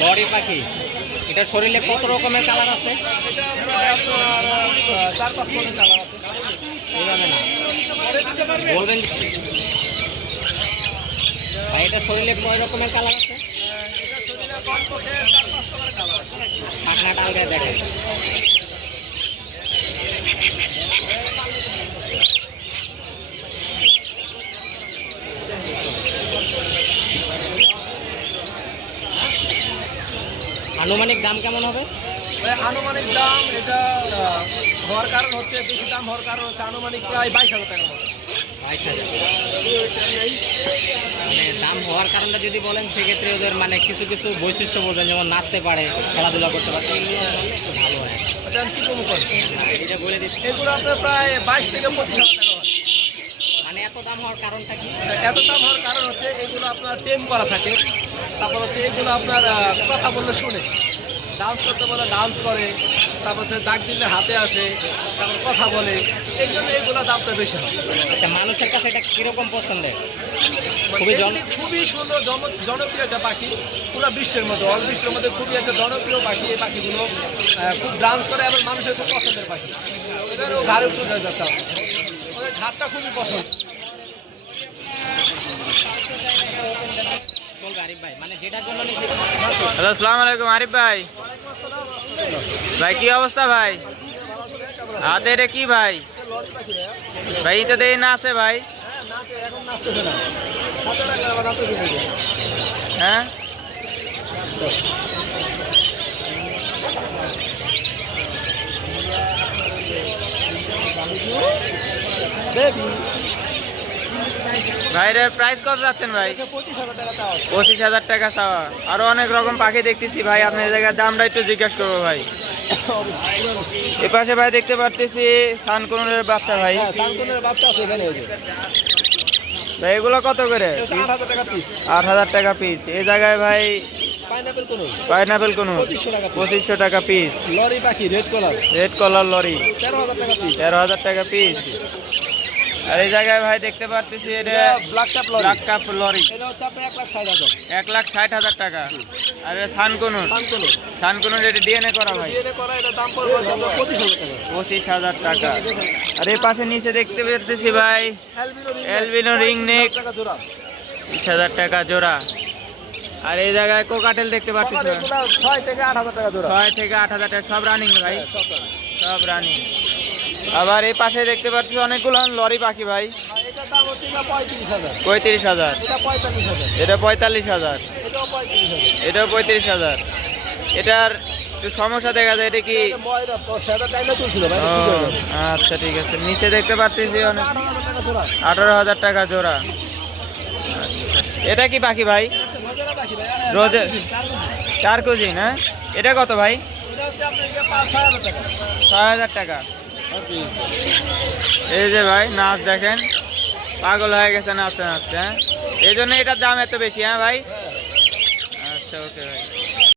Lorry পাখি, এটা শরীরে কত রকমের কালার আছে? চার পাঁচ রকমের কালার আছে। এইভাবে না বলবেন ভাই, এটা শরীরে কয় রকমের কালার আছে? পাখনাটা আলগা দেখেন। আনুমানিক দাম কেমন হবে? আনুমানিক দাম এটা হওয়ার কারণ হচ্ছে, বেশি দাম হওয়ার কারণ হচ্ছে আনুমানিক প্রায় 22,000 টাকার মতো। 22,000। মানে দাম হওয়ার কারণটা যদি বলেন সেক্ষেত্রে ওদের মানে কিছু কিছু বৈশিষ্ট্য বলবেন, যেমন নাচতে পারে, খেলাধুলা করতে পারে, এগুলো বললে একটু ভালো হয়। আচ্ছা, আমি কি কম করি এটা বলে দিচ্ছি। এগুলো আপনার প্রায় 22 থেকে 25,000 টাকা হয়। মানে এত দাম হওয়ার কারণটা কি? এত দাম হওয়ার কারণ হচ্ছে এগুলো আপনার টেম করা থাকে, তারপর হচ্ছে এগুলো আপনার কথা বললে শুনে, ডান্স করতে বলে ডান্স করে, তারপর হচ্ছে ডাক দিলে হাতে আসে, তারপর কথা বলে, এই জন্য এগুলো দামটা বেশি হয়। আচ্ছা, মানুষের কাছে এটা কিরকম পছন্দের? খুবই খুবই সুন্দর জনপ্রিয় একটা পাখি, পুরো বিশ্বের মধ্যে, অল বিশ্বের মধ্যে খুবই একটা জনপ্রিয় পাখি। এই পাখিগুলো খুব ডান্স করে এবং মানুষের খুব পছন্দের পাখি। এদেরও ঘাড়ে উঠে যাচ্ছে, ওদের ঘাটটা খুবই পছন্দ। হ্যালো, আসসালামু আলাইকুম আরিফ ভাই। ভাই কি অবস্থা ভাই? হাতে এটা কি ভাই? ভাই তো দেই না আছে ভাই। হ্যাঁ, ভাইরে প্রাইস কত যাচ্ছেন ভাই? 25,000 টাকা চাওয়া। আরো অনেক রকম পাখি দেখতেছি ভাই, আপনার জায়গার দামটা একটু জিজ্ঞাসা করবো ভাই। এ পাশে ভাই দেখতে পারতেছি সানকুনের বাচ্চা ভাই। ভাই এগুলো কত করে? 8,000 টাকা পিস। এই জায়গায় ভাই পাইনাপেল কোন 2500 টাকা পিস। লরি পাখি রেড কলার লরি 13,000 টাকা পিস। আর এই জায়গায় ভাই দেখতে পারতেছি এটা ব্ল্যাক কাপ লরি, 1,60,000 টাকা। আর সানকুনুর এটা ডিএনএ করা ভাই, 25,000 টাকা। আর এই পাশে নিচে দেখতে পারতেছি ভাই অ্যালবিনো রিং নেক, 20,000 টাকা জোড়া। আর এই জায়গায় কোকাটেল দেখতে পাচ্ছি 6 থেকে 8,000 টাকা জোড়া। 6 থেকে 8,000 টাকা, সব রানিং ভাই, সব রানিং। আবার এই পাশে দেখতে পাচ্ছি অনেকগুলো লরি পাখি ভাই, এটার দাম হচ্ছে 35,000, 35,000। এটা 45,000, এটা 45,000, এটাও 35,000। এটাও 35,000। এটার একটু সমস্যা দেখা যায়, এটা কি? ময়রা সাদা টাইনা তুলছিল ভাই, ও, ঠিক হয়ে যাবে। আচ্ছা ঠিক আছে। নিচে দেখতে পাচ্ছি অনেক 18,000 টাকা জোড়া। 18,000 টাকা জোড়া। এটা কি পাখি ভাই? মজেরা পাখি ভাই, রোজে 4 কুজিন। হ্যাঁ, এটা কত ভাই? এটা হচ্ছে আপনার 5,000 টাকা। 6,000 টাকা। এই যে ভাই নাচ দেখেন, পাগল হয়ে গেছে নাচতে নাচতে। হ্যাঁ, এই জন্য এটার দাম এত বেশি। হ্যাঁ ভাই, আচ্ছা ওকে ভাই।